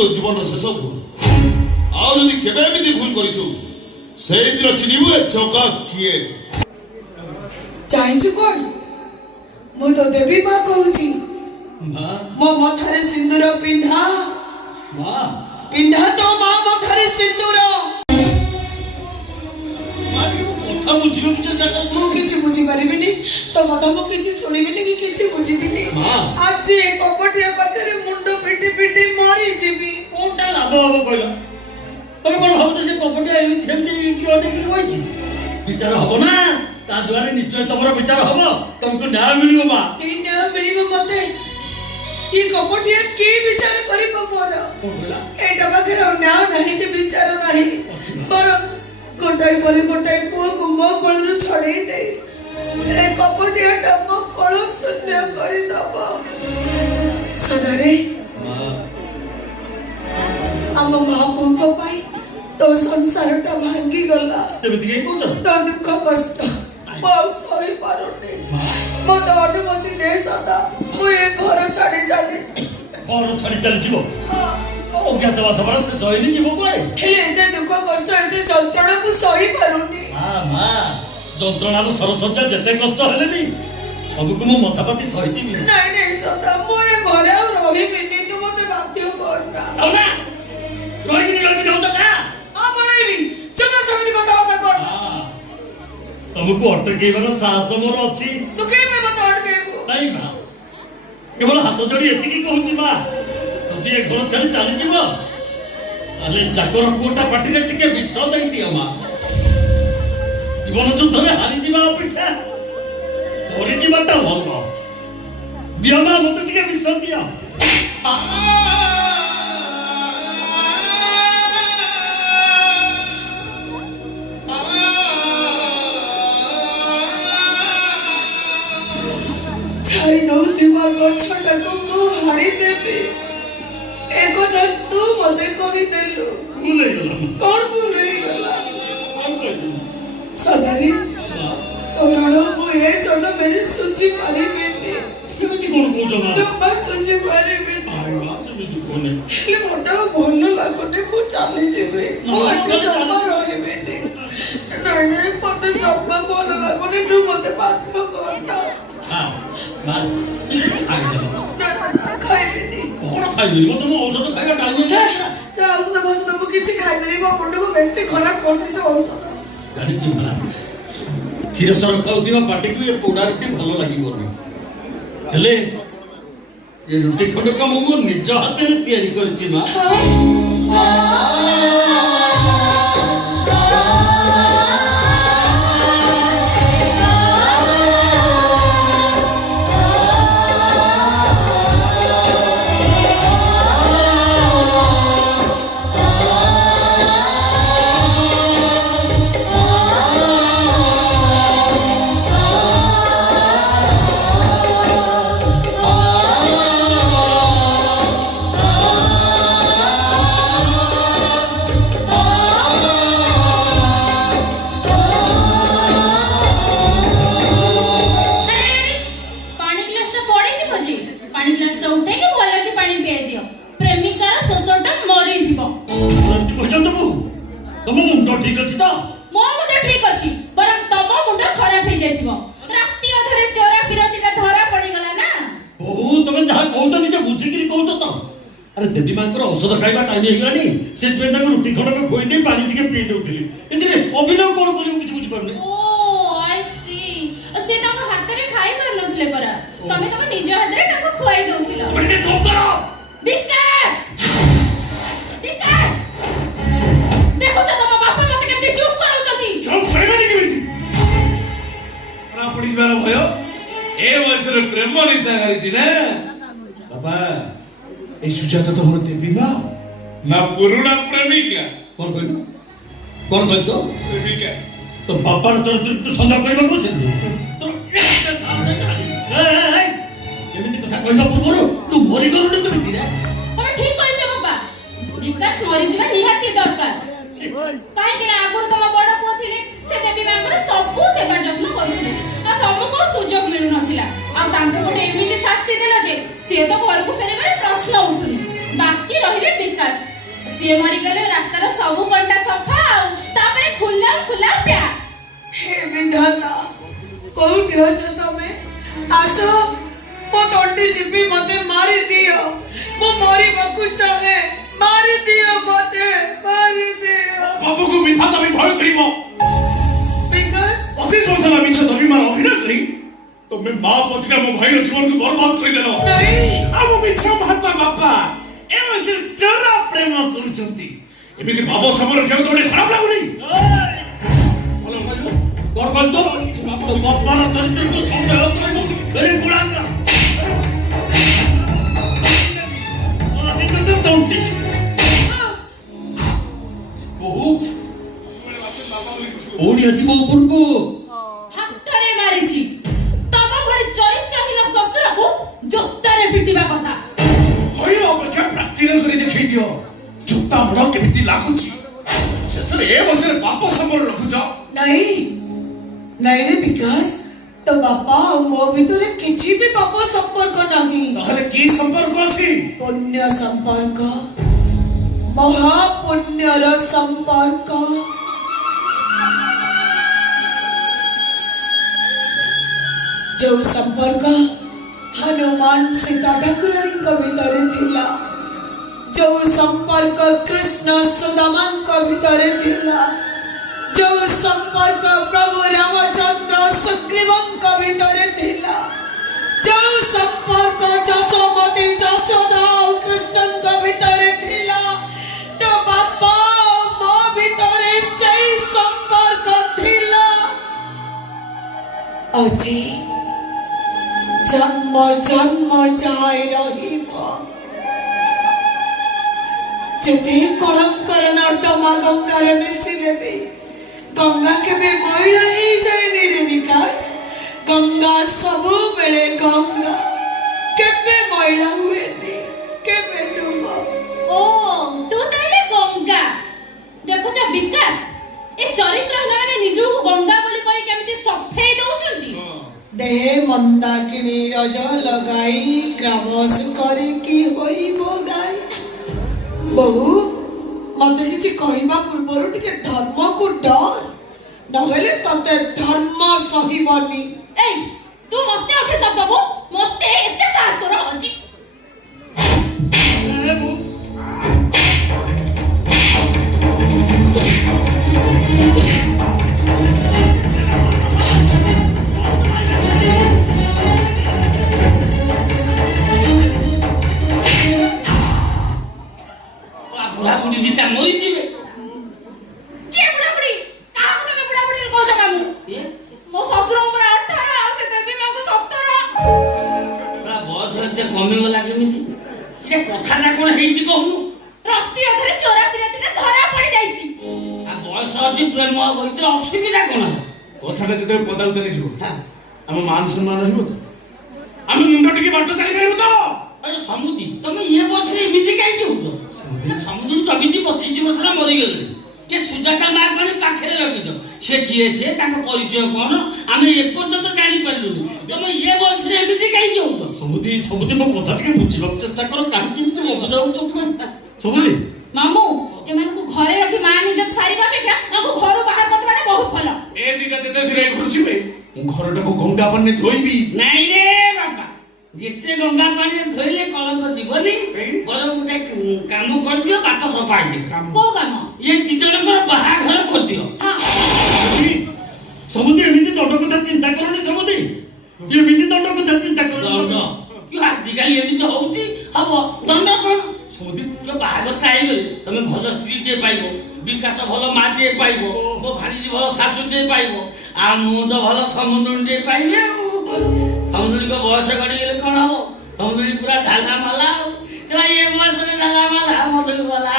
तो जीवन शेष आदि केमी भूल कर चिन्हबू चौका किए चाहू कौन मु तो देवी माँ कहूची मो मथारे सिंदूर पिंधा पिंधा तो माँ मथारे सिंदूर बुझी पारिबिनी तो कथा मु किछि सुनिबिनी कि किछि बुझिबिनी आज ए कपटिया पाखरे मुंडो पिटी पिटी मरी जीबी कोनटा लाभ हबो कहला तमे कोन भाबुछ से कपटिया एमि थेमि कि ओने कि होइछि विचार हबो ना ता द्वारा निश्चय तमरो विचार हबो तुमको न्याय मिलिबो मा ए न्याय मिलिबो मते ई कपटिया के विचार करिबो मोर कोनला एटा पाखरे न्याय नाही कि विचार नाही पर गोटाई पर गोटाई पुआ को मो कोळनु छडे नै ए कपटिया टा मो कोळ शून्य करि दबो सदरे आम महापुर को पाई तो संसार टा भांगी गला तेबे दिके कोच तो दुख कष्ट बहुत सही पारोने मो तो अनुमति दे सदा मु ए घर छाडी चली जीवो अज्ञातवास बरस सही जीवो कोडे हेले एते दुख कष्ट एते जंत्रणा को सही पारोनी मां जंत्रणार सरसज्जा जते कष्ट हेले भी सबको मो मथापति सही जीवी नहीं सदा मु ए घरे रही बिनी तू मते बाध्य करना औना रोई जाऊ तो का आ बळेबी जमा समिति କଥା कर तुमको अटकेइबार साहस मोर अछि तू केबे मत अटकेबो नहीं मां केवल हाथ जोड़ी एतिकी कहूची मां तोदी ए घर चली चली जीवो अले चाकर कोटा पाटी रे टिके विष दई दियो मां जीवन युद्ध में हारी जीवा अपेक्षा मरी जीवाटा भल दियो मां मते टिके विष दियो छाई दो दिमाग छोटा को मु हारी देबी एको द तू मते कहि देलु भूले गेला कौन भूले गला कौन कहलु सदारी तोरण मु ए चल मेरी सूची पारी बेनी केमिति कोन कहजो ना तो बस सूची पारी बेनी आय मां सेमिति कोने ले मोटा भल लागने मु चाली जेबे मु अटे जम्मा रहिबेनी नहीं मते जम्मा भल लागने तू मते बाध्य करना हां मां आगे खाइबेनी कौन खाइबेनी मते मो औषध खाइबा टाइम है से औषध बसद मु किछि खाइबेनी मो मुंड को बेसी खराब करथि से औषध गाड़ी चिमला खीर सर खाउथिबा पाटी को ये पोड़ा रोटी भलो लागिबोनी हेले ये रोटी खंड का मो निज हाथ में तैयारी करछि मां ठीक अछि त मो मुंड ठीक अछि पर तम मुंड खराब हे जाइतिबो राती अधरे चोरा पिरतीटा धरा पड़ी गला ना ओ तमे जहा कहउत निजे बुझी किरी कहउत त अरे देवी मांकर औषध खाइबा टाइम हे गलानी से पे तक रोटी खंड को खोइ दे पानी टिके पी देउथिली एतिरे अभिनय कोन करियो किछ बुझी परने ओ आई सी से तम हाथ रे खाइ पर नथले परा तमे तम निज हाथ रे ताको खुआई दउथिलो बड़े चुप करो विकास विकास देखो तो तम बाप मते केते चुप करू जल्दी चुप करबे केमिति ना पुलिस वाला भयो ए वंशर प्रेम नहीं सांगारिछि ना बाबा ए सुजाता तो हमर देवी मां ना पुरुणा प्रेमिका कौन कहल तो प्रेमिका तो बापा रे चरित्र तू संदेह करबा बसिल तो एते साहस गाली ए केमिति कथा कहबा पूर्वरु तू मरि गलु केमिति रे तमे ठीक कहछ बाबा विकास मरि जिबा निहाती दरकार काहे के आगुर तम बड़ पुଅ थिले से देवी मांकर सबको सेवा यत्न करथिले आ तमको सुजोग मिलु नथिला आ तांको गोटे एमिति शास्ति देला जे से तो घर को फेरेबार प्रश्न उठुनी बाकी ରହିଲେ ବିକାଶ ସିଏ ମରିଗଲେ ରାସ୍ତାର ସବୁ କଣ୍ଟା ସଫା ଆଉ ତାପରେ ଖୁଲା ଖୁଲା ପ୍ୟା हे विधाता कोउठी अछ तमे आसो मो तोंडी जिपी मते मारी दियो मो मरी बकु चाहे मारी दियो मते मारी दियो बाबू को मिठा तभी भय करिबो बिकॉज़ असी सोचला मिछ तभी मार अभिनय करी तो मैं मां पतिका मो भाई रो जीवन को बर्बाद कर देलो नहीं आबो मिछ महात्मा बापा ए वसे चोरा प्रेम करूचंती एमिति बाबो समर खेल तोडे खराब लागुनी कौन कौन तो बापा चरित्र को संदेह करिबो गरीब गुलाम ओडी जीव उपरको ହାତରେ ମାରିଛି ତମ ଭଳି ଚରିତ୍ରହୀନ ଶ୍ୱଶୁରକୁ ଜୋତାରେ ପିଟିବା କଥା होइलो अपेक्षा प्रैक्टिकल करी देखै दियो जुत्ता बड़ केमिति लागुची शेषरे ए बसरे बाप समर रखुछ नहीं नहीं रे विकास तो बापा और मो भितरे किछि भी बापा संपर्क नहीं तहरे की संपर्क अछि पुण्य संपर्क महापुण्यर संपर्क जो संपर्क हनुमान सीता ठाकुराणी भितरे थिला जो संपर्क कृष्ण सुदामान भितरे थिला जो संपर्क प्रभु रामचंद्र सुग्रीवन भितरे थिला जो संपर्क जसोमती जसोदा और कृष्णन भितरे थिला तो बापा मो भितरे सही संपर्क थिला अजी जन्म जन्म जाय रहिबो जेते कलंकर नर्दमा गंगार मिसिले भी गंगा केबे मैला ही जायनी रे विकास गंगा सबु बेले गंगा केबे मैला हुएनी केबे डुबो ଓ ତୁ ତାହେଲେ ଗଙ୍ଗା ଦେଖୁଛ ବିକାଶ ଏ ଚରିତ୍ରହୀନ ମାନେ ନିଜକୁ ଗଙ୍ଗା ବୋଲି କହି କେମିତି ସଫେଇ ଦଉଛନ୍ତି देहे मंदाकिनी रज लगाई ग्रामस करिकी होइबो गाई बहु मते किछि कहिबा पूर्वरु टिके धर्म को डर नहेले तते धर्म सहिबनी ଏଇ ତୁ ମତେ ଅଭିଶାପ ଦବୁ ମତେ ଏତେ ସାହସ ତୋର ଅଛି बुढ़ाबुढ़ी दिता मरी जीवे କିଏ ବୁଢ଼ାବୁଢ଼ୀ କାହାକୁ ତମେ ବୁଢ଼ାବୁଢ଼ୀ କହୁଛ ମାମୁଁ ମୋ ଶ୍ୱଶୁର ଉପରେ 18 ଆଉ ସେ ଦେବୀ ମାଙ୍କୁ 17 ବୟସ ଏତେ କମିଗଲା କେମିତି ଏ କଥାଟା କଣ ହେଇଛି କହୁନୁ ପ୍ରତି ଅଧରେ ଚୋରା ପିରାତିରେ ଧରା ପଡ଼ି ଯାଇଛି ଆଉ ବୟସ ଅଛି ପ୍ରେମ ଭିତରେ ଅସୁବିଧା କଣ କଥାଟା ଯେତେବେଳେ ପଦାକୁ ଚାଲିଯିବ ହଁ ଆମ ମାନ ସମ୍ମାନ ରହିବ ତ ଆମେ ମୁଣ୍ଡ ଟିକେ ବାଟ ଚାଲି ପାରିବୁ ତ अरे समुदी तुम ये बसरे एमिति काई कहउछ ना समुदी 24 25 वर्ष ला मरि गेले ये सुजाता मां कोनी पाखरे रखि दो से किए छे ताको परिचय कोन आमे ए पर्यंत जानि पारलु तुम ये बसरे एमिति काई कहउछ समुदी मो कथा टिके बुझिबा चेष्टा करो काहे किंतु मो जाउ तुम समुदी मामू एमानकु घरे रखि मान इज्जत सारिबा बेटा आको घर बाहर करतबाने बहुत भलो ए दिटा जेते धीरे घुरछिबे मु घरटाको गंगा पानी धोइबी नाही रे बाबा जेते गंगा पानी धोइले कलंक जीवनी बरम गुटे काम कर दियो बात सफा दे को काम ये किचनकर बाहा घर कर दियो हां समुद्र एमिति दंड कथा चिंता करनी समुद्र एमिति दंड कथा चिंता कर दंड कि आजिकाली एमिति होउची हबो दंड कोन समुद्र जो बाहागर ताई गले तमे भलो स्त्री जे पाइबो विकास भलो मा जे पाइबो मो भारी भलो सासु जे पाइबो आ मु तो भलो समुद्र जे पाइबे समुद्री को बयस गड़ी गेले कोन हबो समुद्री पूरा ढाला माला तेरा ये बयस रे ढाला माला मधुर वाला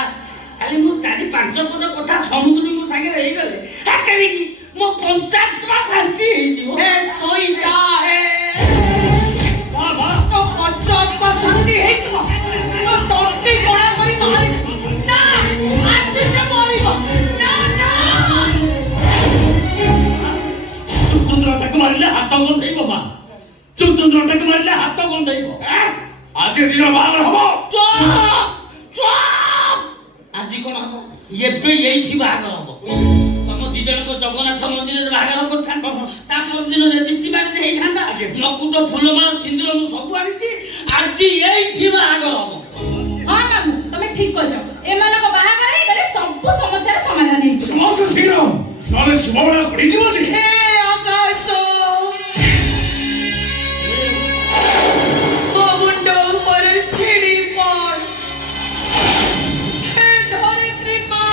खाली मु 4-5 पद कथा समुद्री को संगे रही गले हा करी की मो पंचायत मा शांति हे जीवो ए सोईता है वाह वाह तो पंचायत में शांति है तो तोटी कोड़ा करी मारी ना आज से मारीबो ना ना चंद्र तक मारले हाथ गंधेइबो मा चंद्र तक मारले हाथ गंधेइबो आज दिन बाहर हबो चा चा କଣ ହବ ଏବେ ଏଇଠି ବାହାଘର ହବ ତମ ଦି ଜଣଙ୍କ ଜଗନ୍ନାଥ ମନ୍ଦିରରେ ବାହାଘର କରିଥାନ୍ତ ତା ପରଦିନ ରେଜିଷ୍ଟ୍ରି ମ୍ୟାରେଜ ହେଇଥାନ୍ତା ନକୁଟ ଫୁଲମାଳ ସିନ୍ଦୁର ମୁଁ ସବୁ ଆଣିଛି ଆଜି ଏଇଠି ବାହାଘର ହବ ହଁ ମାମୁଁ ତମେ ଠିକ କହିଛ ଏମାନଙ୍କ ବାହାଘର ହେଇଗଲେ ସବୁ ସମସ୍ୟାର ସମାଧାନ ହେଇଯିବ ସମସ୍ତେ ଶୀଘ୍ର ନହେଲେ ଶୁଭବେଳା ପଡ଼ିଯିବ ଯେ ହେ ଆକାଶ ମୋ ମୁଣ୍ଡ ଉପରେ ଛିଡ଼ି ପଡ ହେ ଧରିତ୍ରୀ ମା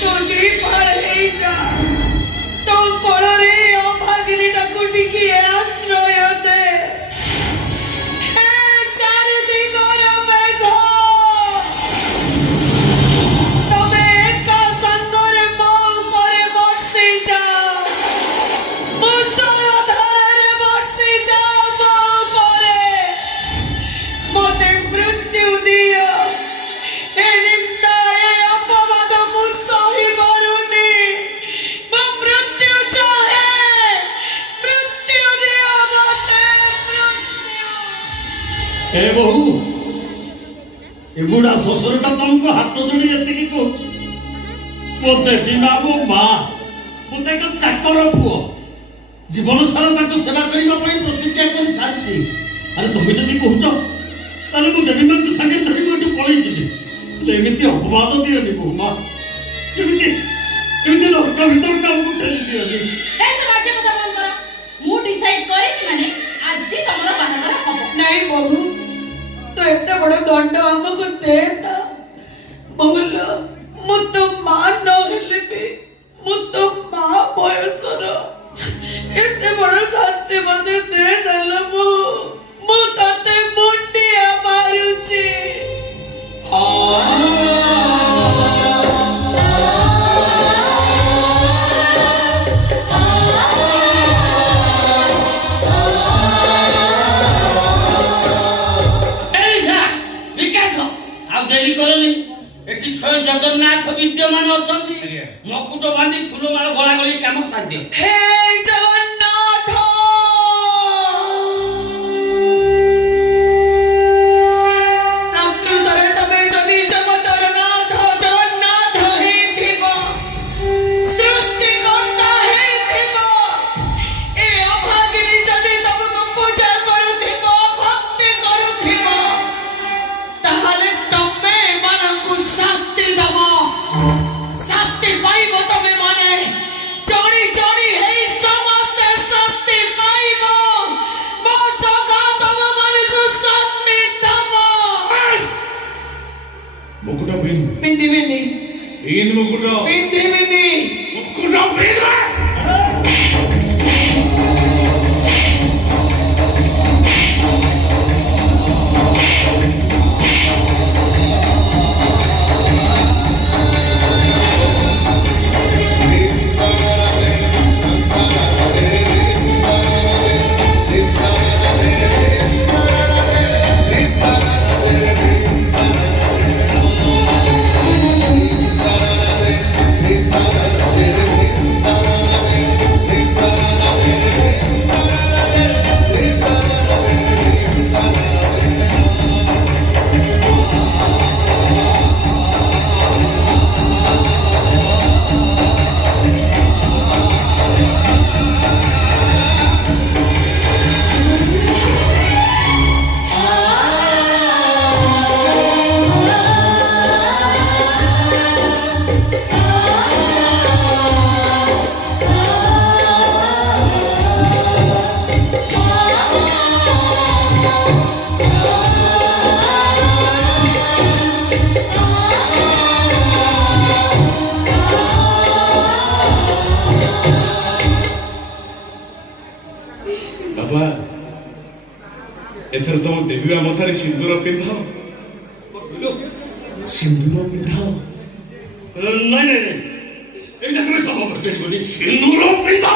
ତୁ ଦିପାଳ ହେଇଯା ତୋ କୋଳରେ ଅଭାଗିନୀଟାକୁ ଟିକିଏ ଆଶ୍ରୟ ଦେ ହେ ଚାରି ଦିଗର ମେଘ ତମେ ଏକା ସାଙ୍ଗରେ ମୋ ଉପରେ ବର୍ଷି ଯାଅ ମୁଷଳ ଧାରାରେ ବର୍ଷି ଯାଅ ମୋ ଉପରେ ମୋତେ ମୃତ୍ୟୁ ଦିଅ ଏ ନିନ୍ଦା ଏ ଅପବାଦ ମୁଁ ସହିପାରୁନି ମୁଁ ମୃତ୍ୟୁ ଚାହେଁ ମୃତ୍ୟୁ ଦିଅ ମୋତେ ମୃତ୍ୟୁ ଏ ବୋହୁ ଏ ବୁଢା ଶ୍ୱଶୁରଟା ତମକୁ ହାତ ଯୋଡି ଏତିକି କହୁଛି ମୋ ଦେବୀ ମା ମୋ ମା ମୁଁ ତ ଏକ ଚାକର ପୁଅ ଜୀବନ ସାରା ତାକୁ ସେବା କରିବା ପାଇଁ ପ୍ରତିଜ୍ଞା କରି ସାରିଛି ଆରେ ତମେ ଯଦି କହୁଛ ତାହେଲେ ମୁଁ ଦେବୀ ମାଙ୍କୁ ସାଙ୍ଗରେ ଧରିକି ଏଠୁ ପଳେଇଯିବି ହେଲେ ଏମିତି ଅପବାଦ ଦିଅନି ବୋହୁ ମା ଏମିତି ନରକ ଭିତରକୁ ଆମକୁ ଠେଲି ଦିଅନି ଏସବୁ ବାଜେ କଥା ବନ୍ଦ କର ମୁଁ ଡିସାଇଡ୍ କରିଛି ମାନେ ଆଜି ତମର ବାହାଘର ହବ नहीं बहू तो एते बड़ो दंड हमको दे ना बोल मु तो मां न हेले भी मु तो मां बयसर एते बड़ो शास्ति मते दे नल मु तते मुंडिया मारुची ଏଲିସା ବିକାଶ ଆଉ ଡେରି କରନି ଏଠି ସ୍ୱୟଂ ଜଗନ୍ନାଥ ବିଦ୍ୟମାନ ଅଛନ୍ତି ମକୁଟ ବାନ୍ଧି ଫୁଲମାଳ ଗଳାଗଳି କାମ ସାଧ୍ୟ हे जगन्नाथ प्रकृତରେ ତମେ ଯଦି ଜଗତର ନାଥ ଜଗନ୍ନାଥ ହେଇଥିବ ସୃଷ୍ଟିକର୍ତ୍ତା ହେଇଥିବ ଏ ଅଭାଗିନୀ ଯଦି ତମକୁ ପୂଜା କରୁଥିବ ଭକ୍ତି କରୁଥିବ ତାହେଲେ ତମେ ଏମାନଙ୍କୁ ଶାସ୍ତି ଦବ ଶାସ୍ତି ପାଇବ ତମେ ମାନେ ଜଣି ଜଣି ହେଇ ସମସ୍ତେ ଶାସ୍ତି ପାଇବ ମୋ ଜଗା ତମ ମାନଙ୍କୁ ଶାସ୍ତି ଦବ ମୁକୁଟ ପିନ୍ଧ ପିନ୍ଧିବିନି ପିନ୍ଧ ମୁକୁଟ ପିନ୍ଧିବିନି ମୁକୁଟ ପିନ୍ଧ ବାବା ଏଥର ତମ ଦେବୀ ମା ମଥାରେ ସିନ୍ଦୁର ପିନ୍ଧ ସିନ୍ଦୁର ପିନ୍ଧ ନାଇଁ ନାଇଁ ନାଇଁ ଏଇଟା ତମେ ସମ୍ଭବ କରିପାରିବନି ସିନ୍ଦୁର ପିନ୍ଧ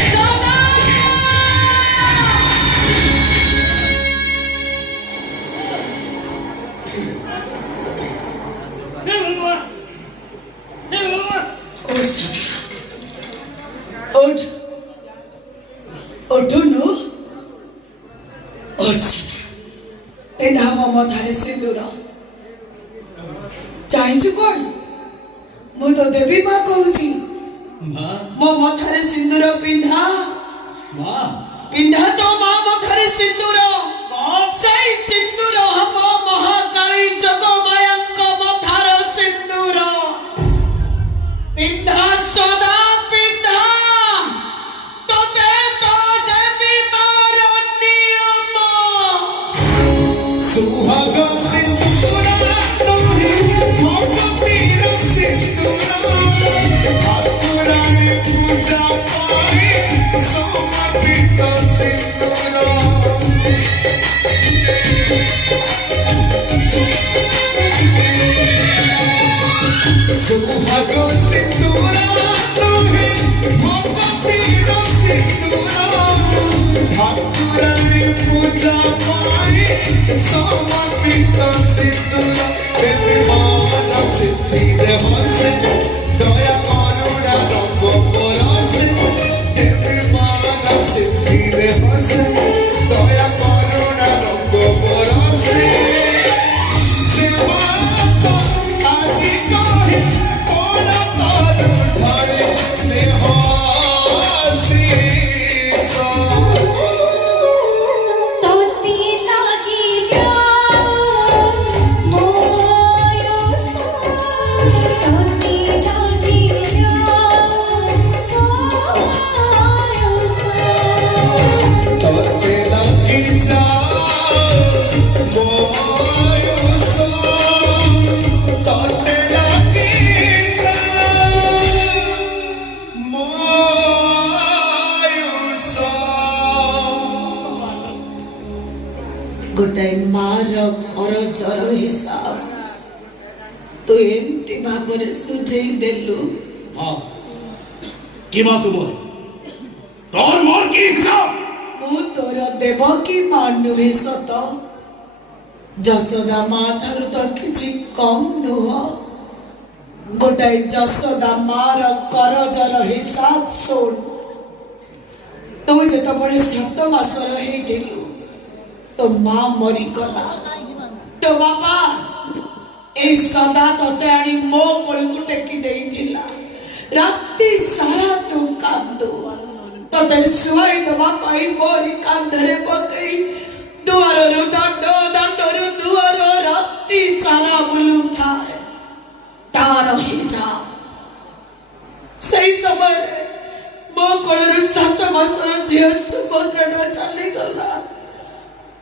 सा उठ उठुनु उठ पिंधा मो मथारे सिंदूर चाहिछु कोन मु तो देवी मां कहूची माँ मो मथारे सिंदूर पिंधा माँ पिंधा तो मां मथारे सिंदूर सेई सिंदूर हबो महाकाली जगमायंक मथार सिंदूर पिंधा सदा पिंधा तोते तो देवी मार नियम सुहाग सिंदूर नोहे भगवतीर सिंदूर ठाकुराणी पूजा पाए समर्पित सिंदूर सुहाग सिंदूर नोहे भगवतीर सिंदूर ठाकुराणी पूजा पाए समर्पित सिंदूर देवी मान सिद्धि रहस्य दया करुणा रंग बरसे देवी मान सिद्धि रहस्य दया करुणा रंग बरसे सेवा तो आजी कहे कोण कर ढाळे स्नेह आशीष तोती लागी जा मोयो तोती लागी जा मोयो तोते लागी जा मोयुस तोते लागी जा मोयुस गोटे मार करजर हिसाब तू एमती भाବରେ सुझेई देलु हाँ कि माँ तुम तोर मोर की हिसाब मु तोर देवकी मां नुहे सत जसोदा मां थारु तो किछि कम नुह गोटे जसोदा मार करजर हिसाब सुन तू जेतबळे 7 मासर हेइथिलु तो मां मरी गला तो बापा ए सदा तोते आनी मो कोळकु टेकी देइथिला राती सारा तू कांदू तोते सुआई दबा पाई मोरी कांधरे पकई दुआररु दंडरु दुआर राती सारा बुलू थाए तार हिसाब सही समय मो कोळरु 7 मासर झियो सुभद्रा चली गला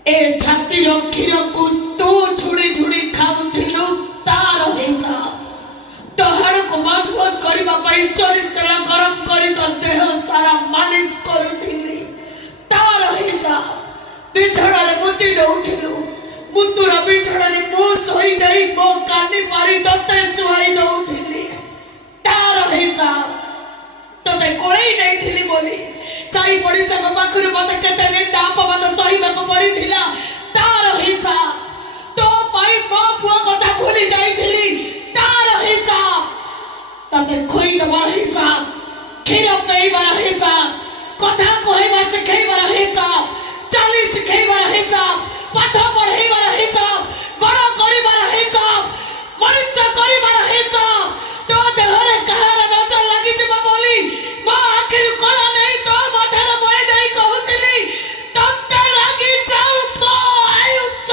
ए छाती रखी रखू तू झुड़ी झुड़ी खाऊथिलु तार हिसाब तोहर को मजबूत करिबा पई सरिस तेल गरम करी तो देह सारा मालिश करूथिली तार हिसाब बिछड़ारे मुती दउथिलु मुतुरा बिछड़ारे मु सोई जाई मो कानी पारी तते सुहाई दउथिली तार हिसाब तते कोई नहीं थिली बोली साई पड़िसा को पाखरु मते केते निंदा अपवाद सहिबाको पड़िथिला तार हिसाब तो पाई मो पुआ कथा भूली जाईथिली तार हिसाब तते खोई दबार हिसाब खीर पेइबार हिसाब कथा कहैबा सिखैबार हिसाब चाली सिखैबार हिसाब पाठ पढ़ैबार हिसाब बड़ करिबार हिसाब मनुष्य करिबार हिसाब तो देहरे कहार नजर लागि जिबा बोली मां आखिर कला नहीं तो मठार बळे देई कहूतिली तत्ते लागि जाऊ तो आयुष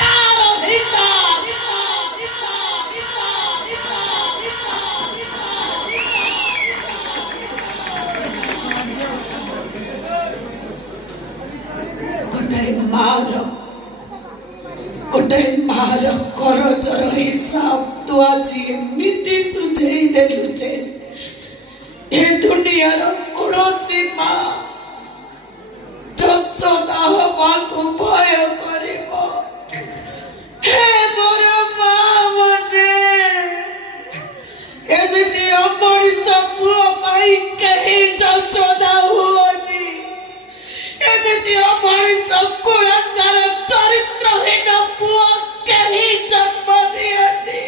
तार हिसाब गोटे मार करजर हिसाब तू आज एमिति सुझेई देलु जे ए दुनियार कौनसी मां जसोदा हबाकु भय करिब हे मोर मां मने एमिति अमଣିଷ पुଅ पाई कहीं जसोदा हुअनी एमिति अमଣିଷ कुलंगार चरित्रहीन पुଅ कहीं जन्म दियनी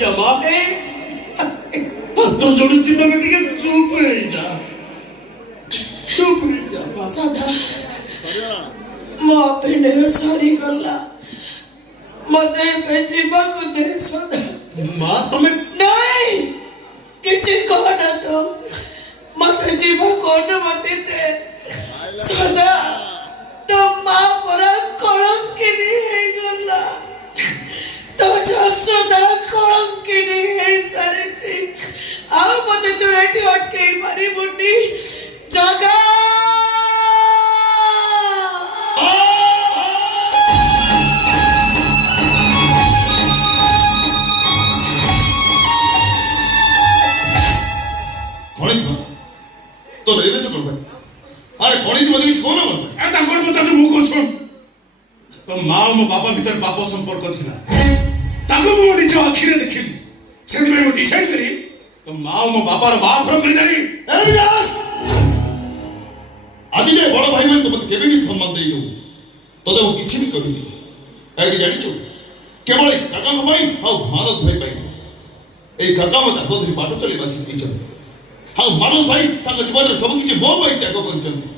जमा ହାତ ଯୋଡୁଛି ତମେ ଟିକେ ଚୁପ ହେଇଯା ଚୁପ ହେଇଯା ମା। ସଦା ମୋ ଅଭିନୟ ସରିଗଲା, ମତେ ଏବେ ଯିବାକୁ ଦେ ସଦା। ମା ତମେ ନାଇଁ କିଛି କହନା ତ, ମତେ ଯିବାକୁ ଅନୁମତି ଦେ ସଦା। ତୋ ମା ପରା କଳଙ୍କିନୀ ହେଇଗଲା, ତୋ ଯଶୋଦା କଳଙ୍କିନୀ ହେଇସାରିଛି, ଆଉ ମତେ ତୁ ଏଠି ଅଟକେଇ ପାରିବୁନି। ଜଗା तो रेलवे से करता अरे कौन मत किसी कौन करता ए तांकर पता जो मुख सुन तो मां और मो बापा भीतर पाप संपर्क थिला ताको मो निज आखिरे देखिली सेति में डिसाइड करी तो मां और मो बापा रो बाप रो करी दारी। अरे व्यास आज जे बड़ भाई मैं तो मत केबे भी सम्मान देई नो तो वो किछि भी कहिनी आगे जानि छु केवल काका को भाई हाउ मानस भाई भाई ए काका मत होदरी बाटो चली बासी दी चंद हाउ मानस भाई ताका जीवन रे सब किछि मो भाई त्याग करचंदी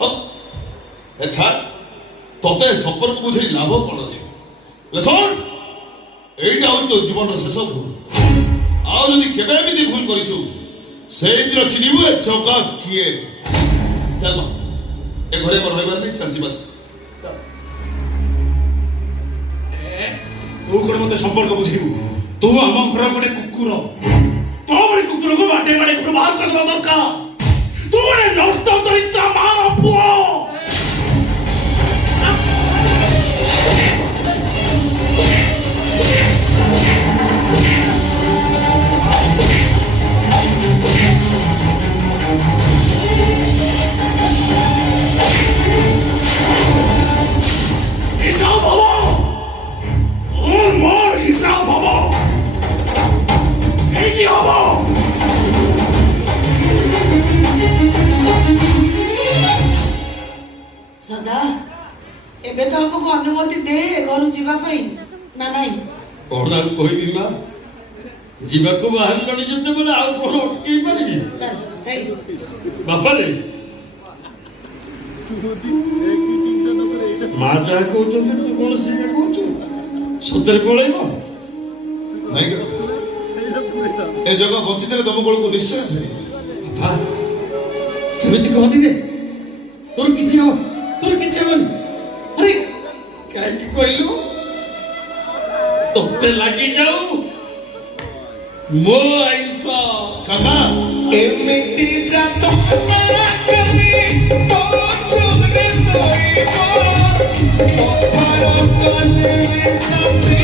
हाउ अच्छा तोते संपर्क बुझे लाभ कोन अछि लछन एटा हो तो जीवन रे शेष भूल आ जदि केबे भी भूल करिछु सेई दिन चिनिबु ए चौका किए चल ए घरे पर होइबार नहीं चल जीवा तू कोन मते संपर्क बुझिबु तू हम घर गोटे कुकुर तो बड़े कुकुर को बाटे बाटे को बाहर कर दरकार तू ने नौत तरित्रा मार पुओ हिसाब बाबा और मोर हिसाब बाबा एकी बाबा सदा एबे तो हमको अनुमति दे घर जीवा पई ना नहीं कोना कोई भी मां जीवा को बाहर लड़ी जते बोले आ कोन अटकी पारिबी चल हे बापा रे मां जा कहउछन तू कोन सिने कहउछु सତରେ पळेइबो नहीं ए जगह बंची देले तम को निश्चय धरी बापा सेमिति कहनी रे तोर किछि हो तोर किछि हबन अरे काहे कहलु तोते लागि जाऊ मो आइसा काका एमिति जातो मारा कमी तो चुगरे तोई पारो कले में छाती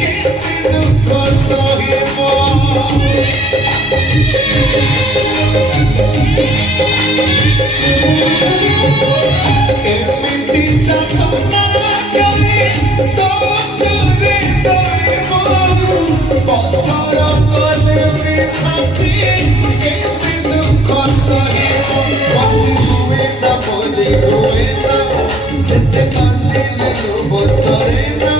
केते दुख सहिबो एमिति जातो मारा कमी तो चुगरे तोई पारो कले में छाती केते दुख सहिबो बाजी हुए ना बोले हुए ना जिते कांदे में लोबो सरेना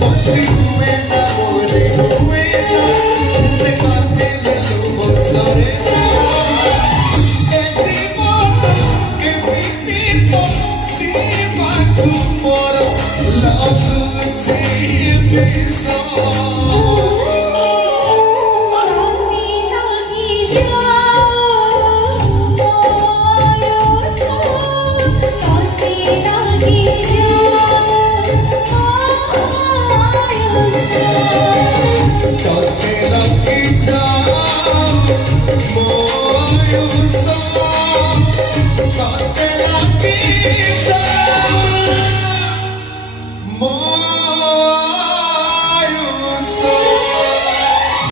बाजी हुए ना बोले हुए ना जिते कांदे में लोबो सरेना ए जीवन के बीती तो जीवा तुमोर लागू जीते सो Tote lagi